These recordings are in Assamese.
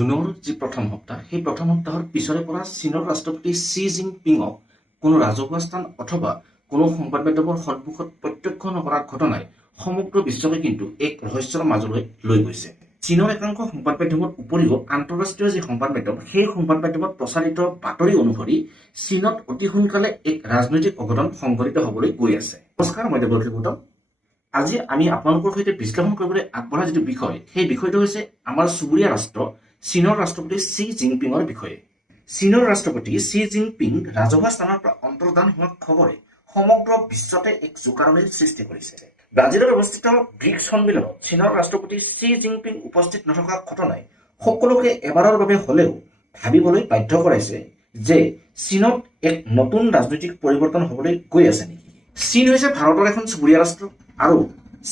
জুনৰ যি প্ৰথম সপ্তাহ সেই প্ৰথম সপ্তাহৰ পিছৰে পৰা চীনৰ ৰাষ্ট্ৰপতি শ্বি জিনপিঙক কোনো ৰাজহুৱা স্থান অথবা কোনো সংবাদ মাধ্যমৰ সন্মুখত প্ৰত্যক্ষ নকৰাৰ ঘটনাই সমগ্ৰ বিশ্বকে কিন্তু এক ৰহস্যৰ মাজলৈ লৈ গৈছে। চীনৰ একাংশ সংবাদ মাধ্যমৰ উপৰিও আন্তঃৰাষ্ট্ৰীয় যি সংবাদ মাধ্যম সেই সংবাদ মাধ্যমত প্ৰচাৰিত বাতৰি অনুসৰি চীনত অতি সোনকালে এক ৰাজনৈতিক অঘটন সংঘটিত হ'বলৈ গৈ আছে। নমস্কাৰ, মই দেৱৰ্ষী গৌতম। আজি আমি আপোনালোকৰ সৈতে বিশ্লেষণ কৰিবলৈ আগবঢ়া যিটো বিষয় সেই বিষয়টো হৈছে আমাৰ চুবুৰীয়া ৰাষ্ট্ৰ চীনৰ ৰাষ্ট্ৰপতি শ্বি জিনপিঙৰ বিষয়ে। চীনৰ ৰাষ্ট্ৰপতি শ্বি জিনপিং ৰাজহুৱা স্থানৰ পৰা অন্তৰ্ধান হোৱা খবৰে সমগ্ৰ বিশ্বতে এক জোকাৰণিৰ সৃষ্টি কৰিছে। ব্ৰাজিলত অৱস্থিত ব্ৰিক্স সন্মিলনত চীনৰ ৰাষ্ট্ৰপতি শ্বি জিনপিং উপস্থিত নথকা ঘটনাই সকলোকে এবাৰৰ বাবে হলেও ভাবিবলৈ বাধ্য কৰাইছে যে চীনত এক নতুন ৰাজনৈতিক পৰিৱৰ্তন হ'বলৈ গৈ আছে নেকি। চীন হৈছে ভাৰতৰ এখন চুবুৰীয়া ৰাষ্ট্ৰ আৰু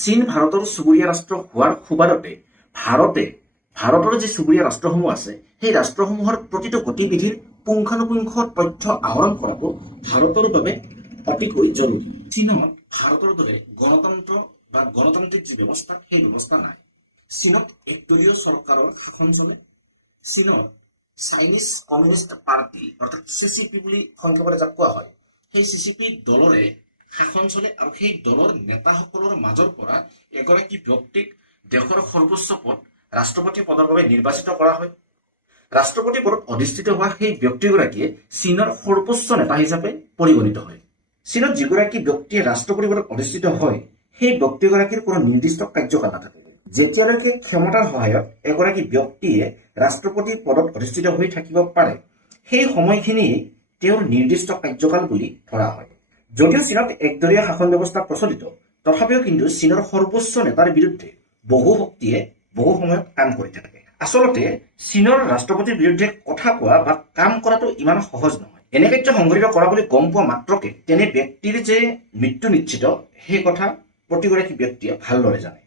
চীন ভাৰতৰ চুবুৰীয়া ৰাষ্ট্ৰ হোৱাৰ সুবাদতে ভাৰতৰ যি চুবুৰীয়া ৰাষ্ট্ৰসমূহ আছে সেই ৰাষ্ট্ৰসমূহৰ প্ৰতিটো গতিবিধিৰ পুংখানুপুংখ তথ্য আহৰণ কৰাটো ভাৰতৰ বাবে অতিকৈ জৰুৰী। চীনত ভাৰতৰ দৰে গণতন্ত্ৰ বা গণতান্ত্ৰিক যি ব্যৱস্থা সেই ব্যৱস্থা নাই। চীনত একদলীয় চৰকাৰৰ শাসন চলে। চীনৰ চাইনিজ কমিউনিষ্ট পাৰ্টি অৰ্থাৎ চিচিপি বুলি সংক্ষেপত যাক কোৱা হয় সেই চিচিপি দলৰে শাসন চলে আৰু সেই দলৰ নেতাসকলৰ মাজৰ পৰা এগৰাকী ব্যক্তিক দেশৰ সৰ্বোচ্চ পদ ৰাষ্ট্ৰপতি পদৰ বাবে নিৰ্বাচিত কৰা হয়। ৰাষ্ট্ৰপতি পদত অধিষ্ঠিত হোৱা সেই ব্যক্তিগৰাকীয়ে চীনৰ সৰ্বোচ্চ নেতা হিচাপে পৰিগণিত হয়। চীনত যিগৰাকী ব্যক্তিয়ে ৰাষ্ট্ৰপতি পদত অধিষ্ঠিত হয় সেই ব্যক্তিগৰাকীৰ কোনো নিৰ্দিষ্ট কাৰ্যকাল নাথাকে। যেতিয়ালৈকে ক্ষমতাৰ সহায়ত এগৰাকী ব্যক্তিয়ে ৰাষ্ট্ৰপতি পদত অধিষ্ঠিত হৈ থাকিব পাৰে সেই সময়খিনি তেওঁৰ নিৰ্দিষ্ট কাৰ্যকাল বুলি ধৰা হয়। যদিও চীনত একদলীয় শাসন ব্যৱস্থা প্ৰচলিত তথাপিও কিন্তু চীনৰ সৰ্বোচ্চ নেতাৰ বিৰুদ্ধে বহু শক্তিয়ে বহু সময়ত কাম কৰি থাকে। আচলতে চীনৰ ৰাষ্ট্ৰপতিৰ বিৰুদ্ধে কথা কোৱা বা কাম কৰাটো ইমান সহজ নহয়। এনে কাৰ্য সংঘটিত কৰা বুলি গম পোৱা মাত্ৰকে তেনে ব্যক্তিৰ যে মৃত্যু নিশ্চিত সেই কথা প্ৰতিগৰাকী ব্যক্তিয়ে ভালদৰে জানে।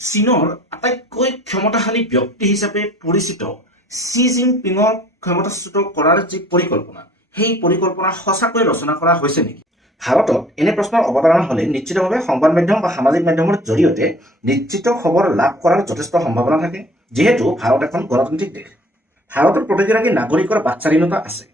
চীনৰ আটাইতকৈ ক্ষমতাশালী ব্যক্তি হিচাপে পৰিচিত শ্বি জিনপিঙক ক্ষমতাচ্যুত কৰাৰ যি পৰিকল্পনা সেই পৰিকল্পনা সঁচাকৈ ৰচনা কৰা হৈছে নেকি। ভাৰতত এনে প্ৰশ্নৰ অৱতাৰণা হলে নিশ্চিতভাৱে সংবাদ মাধ্যম বা সামাজিক মাধ্যমৰ জৰিয়তে নিশ্চিত খবৰ লাভ কৰাৰ যথেষ্ট সম্ভাৱনা থাকে। যিহেতু ভাৰত এখন গণতান্ত্ৰিক দেশ, ভাৰতৰ প্ৰতিগৰাকী নাগৰিকৰ বাক স্বাধীনতা আছে।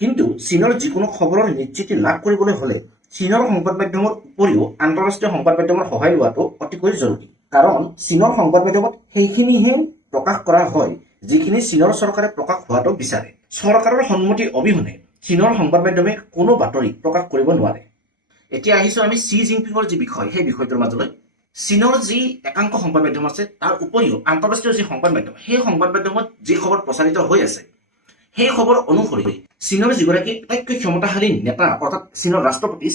কিন্তু চীনৰ যিকোনো খবৰৰ নিশ্চিতি লাভ কৰিবলৈ হলে চীনৰ সংবাদ মাধ্যমৰ উপৰিও আন্তঃৰাষ্ট্ৰীয় সংবাদ মাধ্যমৰ সহায় লোৱাটো অতিকৈ জৰুৰী। কাৰণ চীনৰ সংবাদ মাধ্যমত সেইখিনিহে প্ৰকাশ কৰা হয় যিখিনি চীনৰ চৰকাৰে প্ৰকাশ হোৱাটো বিচাৰে। চৰকাৰৰ সন্মতি অবিহনে চীনৰ সংবাদ মাধ্যমে কোনো বাতৰি প্ৰকাশ কৰিব নোৱাৰে। এতিয়া আহিছো আমি শ্বি জিনপিঙৰ যি বিষয় সেই বিষয়টোৰ মাজলৈ। চীনৰ যি একাংশ সংবাদ মাধ্যম আছে তাৰ উপৰিও আন্তঃৰাষ্ট্ৰীয় যি সংবাদ মাধ্যম সেই সংবাদ মাধ্যমত যি খবৰ প্ৰচাৰিত হৈ আছে সেই খবৰ অনুসৰি চীনৰ যিগৰাকী আটাইতকৈ ক্ষমতাশালী নেতা অৰ্থাৎ চীনৰ ৰাষ্ট্ৰপতি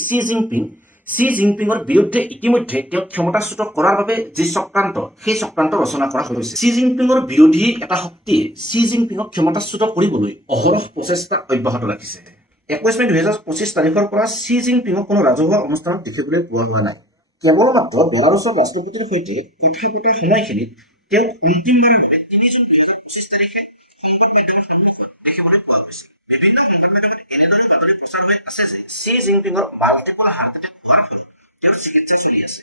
শ্বি জিনপিঙৰ বিৰুদ্ধে ইতিমধ্যে তেওঁক ক্ষমতাচ্যুত কৰাৰ বাবে যি চক্ৰান্ত সেই চক্ৰান্ত ৰচনা কৰা হৈছে। শ্বি জিনপিঙৰ বিৰোধী এটা শক্তিয়ে শ্বি জিনপিঙক ক্ষমতাচ্যুত কৰিবলৈ অহৰহ প্ৰচেষ্টা অব্যাহত ৰাখিছে। 21 মে 2025 তাৰিখৰ পৰা শ্বি জিনপিঙক কোনো ৰাজহুৱা অনুষ্ঠানত দেখিবলৈ পোৱা হোৱা নাই। কেৱল মাত্ৰ বেলাৰুছৰ ৰাষ্ট্ৰপতিৰ সৈতে কথা পতাৰ সময়খিনিত তেওঁক অন্তিমবাৰৰ বাবে 3 জুন 2025 তাৰিখে সংবাদ মাধ্যমৰ সন্মুখত দেখিবলৈ পোৱা গৈছিল। বিভিন্ন সংবাদ মাধ্যমত এনেদৰে বাতৰি প্ৰচাৰ হৈ আছে যে শ্বি জিনপিঙৰ মাল্টিপল হাৰ্ট এটেক হোৱাৰ ফলত তেওঁৰ চিকিৎসা চলি আছে,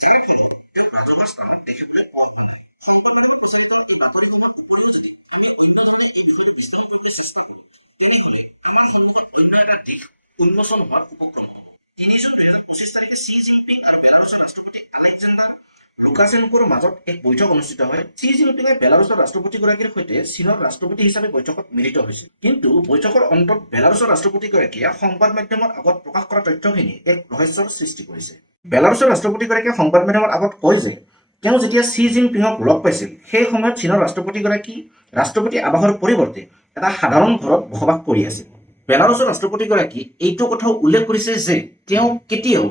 যাৰ ফলত তেওঁ ৰাজহুৱা স্থানত দেখিবলৈ পোৱা হোৱা নাই। সংবাদ মাধ্যমত প্ৰচাৰিত এই বাতৰিসমূহৰ উপৰিও যদি আমি অন্য ধৰণে এই বিষয়টো বিশ্লেষণ কৰিবলৈ চেষ্টা কৰোঁ তেনেহলে আমাৰ সন্মুখত অন্য এটা দিশ উন্মোচন হোৱাৰ উপক্ৰম হ'ব। 3 জুন 2025 তাৰিখে শ্বি জিনপিং আৰু বেলাৰুছৰ ৰাষ্ট্ৰপতি আলেকজেণ্ডাৰ লুকাছেনকোৰ মাজত এক বৈঠক অনুষ্ঠিত হয়। শ্বি জিনপিঙে বেলাৰুছৰ ৰাষ্ট্ৰপতিগৰাকীৰ সৈতে চীনৰ ৰাষ্ট্ৰপতি হিচাপে বৈঠকত মিলিত হৈছিল। কিন্তু বৈঠকৰ অন্তত বেলাৰুছৰ ৰাষ্ট্ৰপতিগৰাকীয়ে সংবাদ মাধ্যমৰ আগত প্ৰকাশ কৰা তথ্যখিনি এক ৰহস্যৰ সৃষ্টি কৰিছে। বেলাৰুছৰ ৰাষ্ট্ৰপতিগৰাকীয়ে সংবাদ মাধ্যমৰ আগত কয় যে তেওঁ যেতিয়া শ্বি জিনপিঙক লগ পাইছিল সেই সময়ত চীনৰ ৰাষ্ট্ৰপতিগৰাকী ৰাষ্ট্ৰপতি আৱাসৰ পৰিৱৰ্তে এটা সাধাৰণ ঘৰত বসবাস কৰি আছিল। বেলাৰুছৰ ৰাষ্ট্ৰপতিগৰাকী এইটো কথাও উল্লেখ কৰিছে যে তেওঁ কেতিয়াও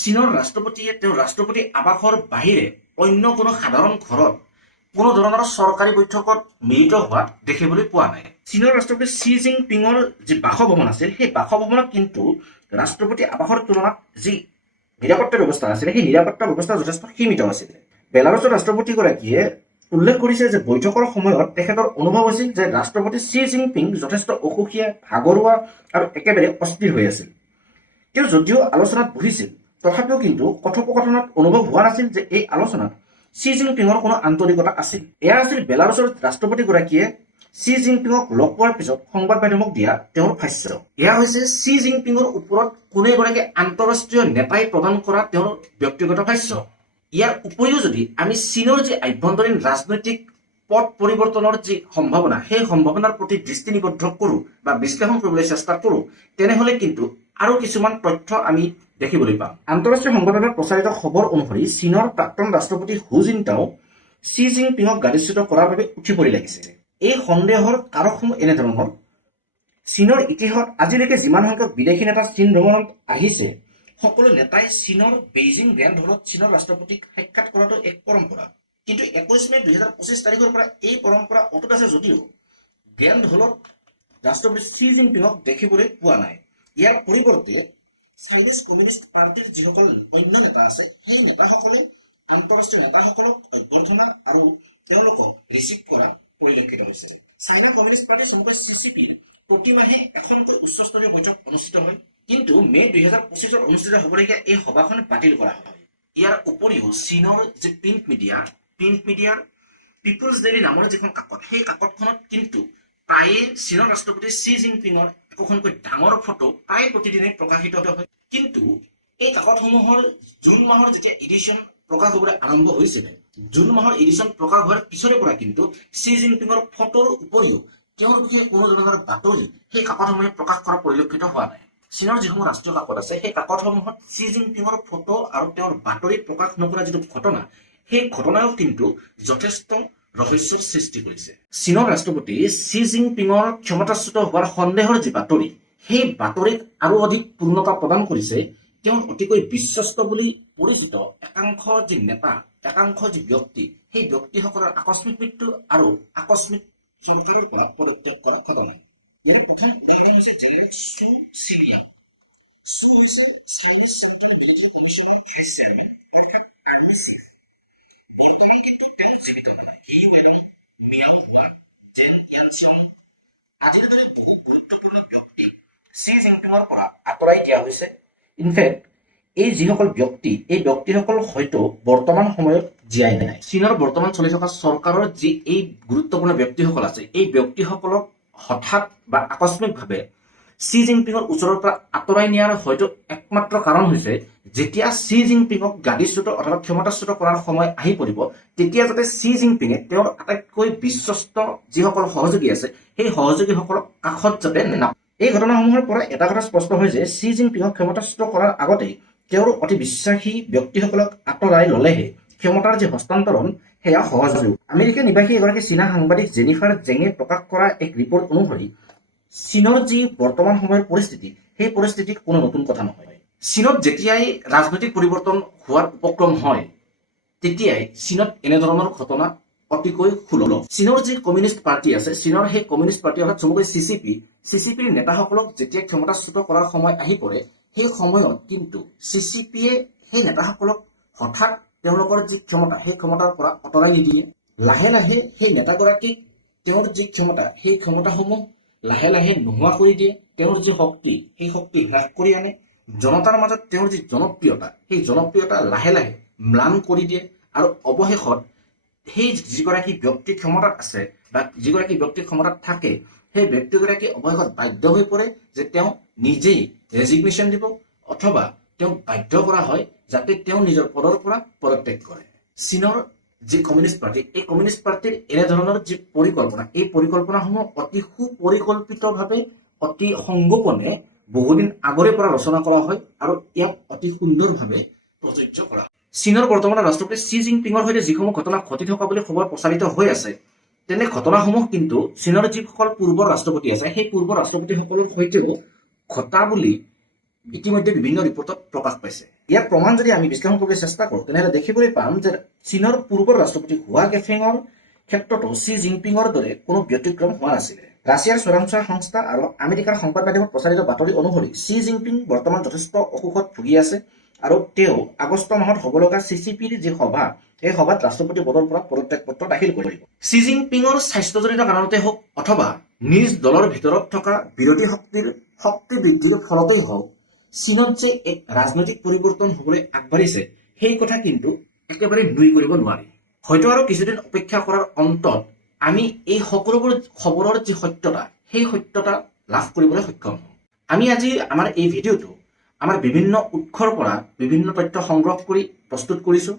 চীনৰ ৰাষ্ট্ৰপতিয়ে তেওঁৰ ৰাষ্ট্ৰপতি আৱাসৰ বাহিৰে অন্য কোনো সাধাৰণ ঘৰত কোনো ধৰণৰ চৰকাৰী বৈঠকত মিলিত হোৱা দেখিবলৈ পোৱা নাই। চীনৰ ৰাষ্ট্ৰপতি শ্বি জিনপিঙৰ যি বাসভৱন আছিল সেই বাসভৱনত কিন্তু ৰাষ্ট্ৰপতি আৱাসৰ তুলনাত যি নিৰাপত্তা ব্যৱস্থা আছিলে সেই নিৰাপত্তা ব্যৱস্থা যথেষ্ট সীমিত আছিল। বেলাৰুছৰ ৰাষ্ট্ৰপতিগৰাকীয়ে উল্লেখ কৰিছে যে বৈঠকৰ সময়ত তেখেতৰ অনুভৱ হৈছিল যে ৰাষ্ট্ৰপতি শ্বি জিনপিং যথেষ্ট অসুখীয়া, ভাগৰুৱা আৰু একেবাৰে অস্থিৰ হৈ আছিল। তেওঁ যদিও আলোচনাত বহিছিল তথাপিও কিন্তু কথোপকথনত অনুভৱ হোৱা নাছিল যে এই আলোচনাত চি জিনপিঙৰ কোনো আন্তৰিকতা আছিল। এয়া আছিল বেলাৰুছৰ ৰাষ্ট্ৰপতিগৰাকীয়ে চি জিনপিঙক লগ পোৱাৰ পিছত সংবাদ মাধ্যমক দিয়া তেওঁৰ ভাষ্য। এয়া হৈছে চি জিনপিঙৰ ওপৰত কোনো এগৰাকী আন্তঃৰাষ্ট্ৰীয় নেতাই প্ৰদান কৰা তেওঁৰ ব্যক্তিগত ভাষ্য। ইয়াৰ উপৰিও যদি আমি চীনৰ যি আভ্যন্তৰীণ ৰাজনৈতিক পথ পৰিৱৰ্তনৰ যি সম্ভাৱনা, সেই সম্ভাৱনাৰ প্ৰতি দৃষ্টি নিবদ্ধ কৰোঁ বা বিশ্লেষণ কৰিবলৈ চেষ্টা কৰোঁ, তেনেহ'লে কিন্তু আৰু কিছুমান তথ্য আমি দেখিবলৈ পাম। আন্তঃৰাষ্ট্ৰীয় সংবাদত প্ৰচাৰিত খবৰ অনুসৰি চীনৰ প্ৰাক্তন ৰাষ্ট্ৰপতি হু জিনটাও চি জিনপিঙক গাদিচ্যুত কৰাৰ বাবে উঠি পৰি লাগিছে। এই সন্দেহৰ কাৰকসমূহ এনেধৰণৰ: চীনৰ ইতিহাসত আজিলৈকে যিমান সংখ্যক বিদেশী নেতা চীন ভ্ৰমণত আহিছে, সকলো নেতাই চীনৰ বেইজিং গ্ৰেণ্ড হলত চীনৰ ৰাষ্ট্ৰপতিক সাক্ষাৎ কৰাটো এক পৰম্পৰা। কিন্তু 21 মে 2025 তাৰিখৰ পৰা এই পৰম্পৰা অটুট আছে যদিও গ্ৰেণ্ড হলত ৰাষ্ট্ৰপতি চি জিনপিঙক দেখিবলৈ পোৱা নাই। ইয়াৰ পৰিৱৰ্তে চাইনিজ কমিউনিষ্ট পাৰ্টিৰ যিসকল অন্য নেতা আছে, সেই নেতাসকলে আন্তঃৰাষ্ট্ৰীয় নেতাসকলক অভ্যৰ্থনা আৰু তেওঁলোকক ৰিচিভ কৰা পৰিলক্ষিত হৈছে। চাইনা কমিউনিষ্ট পাৰ্টি চমুকৈ CCP-ৰ প্ৰতিমাহে এখনকৈ উচ্চস্তৰীয় বৈঠক অনুষ্ঠিত হয়, কিন্তু মে 2025 অনুষ্ঠিত হ'বলগীয়া এই সভাখন বাতিল কৰা হয়। ইয়াৰ উপৰিও চীনৰ যি প্ৰিণ্ট মিডিয়াৰ পিপলছ ডেইলি নামৰ যিখন কাকত, সেই কাকতখনত কিন্তু প্ৰায়ে চীনৰ ৰাষ্ট্ৰপতি চি জিনপিঙৰ একোখনকৈ ডাঙৰ ফটো প্ৰায় প্ৰতিদিনে প্ৰকাশিত হয়। কিন্তু এই কাকতসমূহৰ জুন মাহৰ যেতিয়া এডিশ্যন প্ৰকাশ হ'বলৈ আৰম্ভ হৈছিলে, জুন মাহৰ এডিশ্যন প্ৰকাশ হোৱাৰ পিছৰে পৰা কিন্তু চি জিনপিঙৰ ফটোৰ উপৰিও তেওঁৰ বিষয়ে কোনো ধৰণৰ বাতৰি সেই কাকতসমূহে প্ৰকাশ কৰা পৰিলক্ষিত হোৱা নাই। চীনৰ যিসমূহ ৰাষ্ট্ৰীয় কাকত আছে, সেই কাকতসমূহত চি জিনপিঙৰ ফটো আৰু তেওঁৰ বাতৰি প্ৰকাশ নকৰা যিটো ঘটনা, সেই ঘটনাও কিন্তু যথেষ্ট ৰহস্যৰ সৃষ্টি কৰিছে। চীনৰ ৰাষ্ট্ৰপতি চি জিনপিঙৰ ক্ষমতাচ্যুত হোৱাৰ সন্দেহৰ যি বাতৰি, সেই বাতৰিক আৰু অধিক পূৰ্ণতা প্ৰদান কৰিছে তেওঁৰ অতিকৈ বিশ্বস্ত বুলি পৰিচিত একাংশ যি নেতা, একাংশ যি ব্যক্তি, সেই ব্যক্তিসকলৰ আকস্মিক মৃত্যু আৰু আকস্মিক চৰকাৰৰ পৰা পদত্যাগ কৰা ঘটনা। ইয়াৰ প্ৰথম উদাহৰণ হৈছে জেনেৰেল চু চিলিয়াং। চু হৈছে চাইনিজ চেন্ট্ৰেল মিলিটাৰী কমিশ্যনৰ ভাইচ চেয়াৰমেন, অৰ্থাৎ আৰ্মি চিফ। বৰ্তমান কিন্তু তেওঁ জীৱিত নহয়। হি ৱেলং, মিয়াও হুৱা, জেন ইয়ানচিয়ং আদিৰ দৰে বহু গুৰুত্বপূৰ্ণ ব্যক্তি চি জিনপিঙৰ পৰা আঁতৰাই দিয়া হৈছে। ইনফেক্ট এই যিসকল ব্যক্তি, এই ব্যক্তিসকল হয়তো বৰ্তমান সময়ত জীয়াই নাই। চীনৰ বৰ্তমান চলি থকা চৰকাৰৰ যি এই গুৰুত্বপূৰ্ণ ব্যক্তিসকল আছে, এই ব্যক্তিসকলক হঠাৎ বা আকস্মিকভাৱে চি জিনপিঙৰ ওচৰৰ পৰা আঁতৰাই নিয়াৰ হয়তো একমাত্ৰ কাৰণ হৈছে যেতিয়া চি জিনপিঙক গাদিচ্যুত অথবা ক্ষমতাচ্যুত কৰাৰ সময় আহি পৰিব, তেতিয়া যাতে চি জিনপিঙে তেওঁৰ আটাইতকৈ বিশ্বস্ত যিসকল সহযোগী আছে, সেই সহযোগীসকলক কাষত যাতে নাপায়। এই ঘটনাসমূহৰ পৰা এটা কথা স্পষ্ট হয় যে চি জিনপিঙক ক্ষমতাচ্যুত কৰাৰ আগতেই তেওঁৰ অতি বিশ্বাসী ব্যক্তিসকলক আঁতৰাই ল'লেহে ক্ষমতাৰ যি হস্তান্তৰণ সেয়া সহজ হ'ব। আমেৰিকা নিবাসী এগৰাকী চীনা সাংবাদিক জেনিফাৰ জেঙে প্ৰকাশ কৰা এক ৰিপৰ্ট অনুসৰি চীনৰ যি বৰ্তমান সময়ৰ পৰিস্থিতি, সেই পৰিস্থিতি কোনো নতুন কথা নহয়। চীনত যেতিয়াই ৰাজনৈতিক পৰিৱৰ্তন হোৱাৰ উপক্ৰম হয়, তেতিয়াই চীনত এনেধৰণৰ ঘটনা অতিকৈ সুলভ। চীনৰ যি কমিউনিষ্ট পাৰ্টি আছে, চীনৰ সেই কমিউনিষ্ট পাৰ্টি অৰ্থাৎ চমুকৈ CCPৰ নেতাসকলক যেতিয়া ক্ষমতাচ্যুত কৰাৰ সময় আহি পৰে, সেই সময়ত কিন্তু CCPয়ে সেই নেতাসকলক হঠাৎ তেওঁলোকৰ যি ক্ষমতা, সেই ক্ষমতাৰ পৰা আঁতৰাই নিদিয়ে। লাহে লাহে সেই নেতাগৰাকীক তেওঁৰ যি ক্ষমতা, সেই ক্ষমতাসমূহ লাহে লাহে নোহোৱা কৰি দিয়ে। তেওঁৰ যি শক্তি, সেই শক্তি হ্ৰাস কৰি আনে। জনতাৰ মাজত তেওঁৰ যি জনপ্ৰিয়তা, সেই জনপ্ৰিয়তা লাহে লাহে ম্লান কৰি দিয়ে। আৰু অৱশেষত সেই যিগৰাকী ব্যক্তি ক্ষমতাত আছে বা যিগৰাকী ব্যক্তি ক্ষমতাত থাকে, সেই ব্যক্তিগৰাকী অৱশেষত বাধ্য হৈ পৰে যে তেওঁ নিজেই ৰেজিগনেশ্যন দিব অথবা তেওঁক বাধ্য কৰা হয় যাতে তেওঁ নিজৰ পদৰ পৰা পদত্যাগ কৰে। চীনৰ যি কমিউনিষ্ট পাৰ্টি, এই কমিউনিষ্ট পাৰ্টিৰ এনেধৰণৰ যি পৰিকল্পনা, এই পৰিকল্পনাসমূহ অতি সুপৰিকল্পিতভাৱে, অতি সংগোপনে বহুদিন আগৰে পৰা ৰচনা কৰা হয় আৰু ইয়াক অতি সুন্দৰভাৱে প্ৰযোজ্য কৰা হয়। চীনৰ বৰ্তমানৰ ৰাষ্ট্ৰপতি চি জিনপিঙৰ সৈতে যিসমূহ ঘটনা ঘটি থকা বুলি খবৰ প্ৰচাৰিত হৈ আছে, তেনে ঘটনাসমূহ কিন্তু চীনৰ যিসকল পূৰ্বৰ ৰাষ্ট্ৰপতি আছে, সেই পূৰ্বৰ ৰাষ্ট্ৰপতিসকলৰ সৈতেও ঘটা বুলি ইতিমধ্যে বিভিন্ন ৰিপৰ্টত প্ৰকাশ পাইছে। ইয়াৰ প্ৰমাণ যদি আমি বিশ্লেষণ কৰিবলৈ চেষ্টা কৰোঁ, তেনেহ'লে দেখিবলৈ পাম যে চীনৰ পূৰ্বৰ ৰাষ্ট্ৰপতি হুৱা কেফেঙৰ ক্ষেত্ৰতো চি জিনপিঙৰ দৰে কোনো ব্যতিক্ৰম হোৱা নাছিলে। ৰাছিয়াৰ চোৰাংচোৱা সংস্থা আৰু আমেৰিকাৰ সংবাদ মাধ্যমত প্ৰচাৰিত বাতৰি অনুসৰি চি জিনপিং বৰ্তমান যথেষ্ট অসুখত ভুগি আছে আৰু তেওঁ আগষ্ট মাহত হ'ব লগা CCPৰ যি সভা, এই সভাত ৰাষ্ট্ৰপতি পদৰ পৰা পদত্যাগ পত্ৰ দাখিল কৰিব। চি জিনপিঙৰ স্বাস্থ্যজনিত কাৰণতে হওক অথবা নিজ দলৰ ভিতৰত থকা বিৰোধী শক্তিৰ শক্তি বৃদ্ধিৰ ফলতেই হওক, চীনত যে এক ৰাজনৈতিক পৰিৱৰ্তন হ'বলৈ আগবাঢ়িছে, সেই কথা কিন্তু একেবাৰে নুই কৰিব নোৱাৰি। হয়তো আৰু কিছুদিন অপেক্ষা কৰাৰ অন্তত আমি এই সকলোবোৰ খবৰৰ যি সত্যতা সেই সত্যতা লাভ কৰিবলৈ সক্ষম হ'ম। আমি আজি আমাৰ এই ভিডিঅ'টো আমাৰ বিভিন্ন উৎসৰ পৰা বিভিন্ন তথ্য সংগ্ৰহ কৰি প্ৰস্তুত কৰিছোঁ।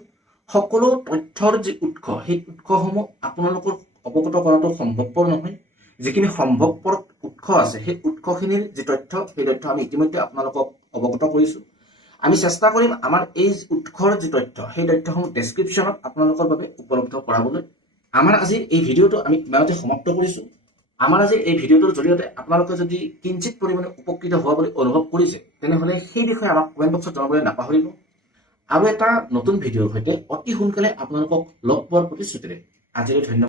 সকলো তথ্যৰ যি উৎস সেই উৎসসমূহ আপোনালোকৰ অৱগত কৰাটো সম্ভৱপৰ নহয়। যিখিনি সম্ভৱপৰ উৎস আছে সেই উৎসখিনিৰ যি তথ্য সেই তথ্য আমি ইতিমধ্যে আপোনালোকক অৱগত কৰিছোঁ। আমি চেষ্টা কৰিম আমাৰ এই উৎসৰ যি তথ্য সেই তথ্যসমূহ ডেছক্ৰিপশ্যনত আপোনালোকৰ বাবে উপলব্ধ কৰাবলৈ। আমাৰ আজিৰ এই ভিডিঅ'টো আমি ইমানতে সমাপ্ত কৰিছোঁ। আমাৰ আজি এই ভিডিঅ'টোৰ জৰিয়তে আপোনালোকে যদি কিঞ্চিত পৰিমাণে উপকৃত হোৱা বুলি অনুভৱ কৰিছে তেনেহ'লে সেই বিষয়ে আমাক কমেণ্ট বক্সত জনাবলৈ নাপাহৰিব। আৰু এটা নতুন ভিডিঅ'ৰ সৈতে অতি সোনকালে আপোনালোকক লগ পোৱাৰ প্ৰতিশ্ৰুতিৰে আজিলৈ ধন্যবাদ।